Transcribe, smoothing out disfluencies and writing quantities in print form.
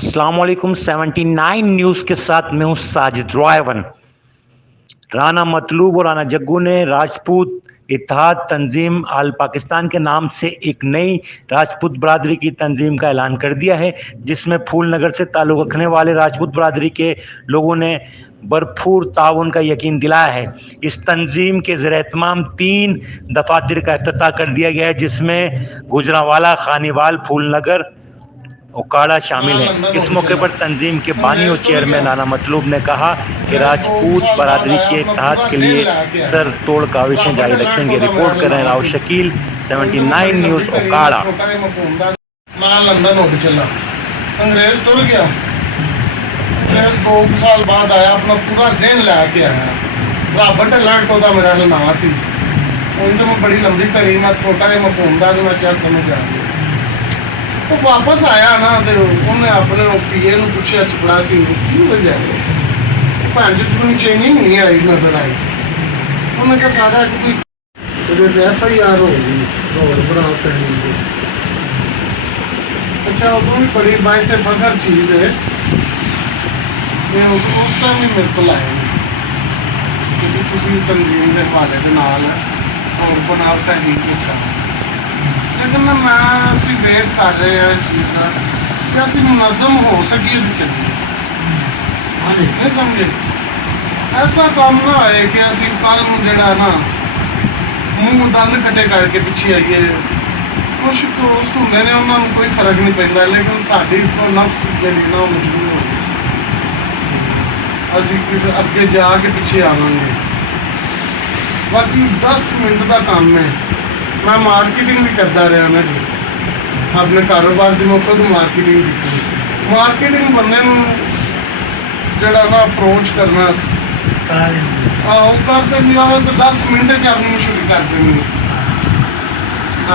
अस्सलाम वालेकुम 79 न्यूज़ के साथ मैं हूं साजिद रॉयवन। राना मतलूब और राना जग्गू ने राजपूत इत्तेहाद तंजीम आल पाकिस्तान के नाम से एक नई राजपूत बरादरी की तंजीम का ऐलान कर दिया है, जिसमें फूल नगर से ताल्लुक़ रखने वाले राजपूत बरादरी के लोगों ने भरपूर ताउन का यकीन दिलाया है। इस तंजीम के ज़ेर-ए-एहतमाम 3 दफातर का इफ्तिताह कर दिया गया है, जिसमें गुजरांवाला, खानीवाल, फूलनगर, उकाड़ा शामिल हैं। इस मौके पर तंजीम के बानी और चेयरमैन राना मतलूब ने कहा कि राजपूत बरादरी के इत्तेहाद के लिए सर तोड़ काविशें जारी रखेंगे। रिपोर्ट कर रहे हैं राव शकील, 79 न्यूज़, उकाड़ा। अंग्रेज टुर गया, अंग्रेज 2 साल बाद आया, अपना पूरा ज़हन लैके आया। रॉबर्ट अलर्ट होता मेरा नाम सी। उन तो मैं बड़ी लंबी तरीन मैं छोटा जिहा मफहूम दा मैं शायद समझ आ गया। वो वापस आया ना तो उन्हें अपने पीए ਨੂੰ ਪੁੱਛਿਆ ਚਪੜਾਸੀ ਨੂੰ ਕੀ ਵਜ੍ਹਾ ਹੈ ਪੰਜ ਨੂੰ ਚੇਂਜਿੰਗ नहीं आई नजर आई। उन्होंने कहा सारा कोई तो FIR हो गई और बड़ा तहरीर कुछ। अच्छा वो भी बड़ी बाइस फखर चीज़ है। मैं उस टाइम ही मेरे को लाए क्योंकि तुम तंजीम के हवाले के नाल और बनाव तहरीर अच्छा, लेकिन मैं असी वेट कर रहे हैं इस चीज़ का कि असी मुनज़म हो सकी चलिए। नहीं समझे ऐसा काम ना आए कि असी कल जड़ा ना मूँह दंद खट्टे करके पिछे आइए। कुछ दोस्त होंगे ने उन्होंने कोई फर्क नहीं पैंदा, लेकिन साड़ी इस नफ्स जी ना मजबूर हो असी किसी अगे जाके पिछे आवेंगे। बाकी 10 मिनट का काम है। मैं मार्केटिंग भी करता रहा ना जी, अपने कारोबार की मैं खुद मार्केटिंग की। मार्केटिंग बंदे जड़ा ना अप्रोच करना कर देनी तो 10 मिनट च अपनी शुरू कर देनी।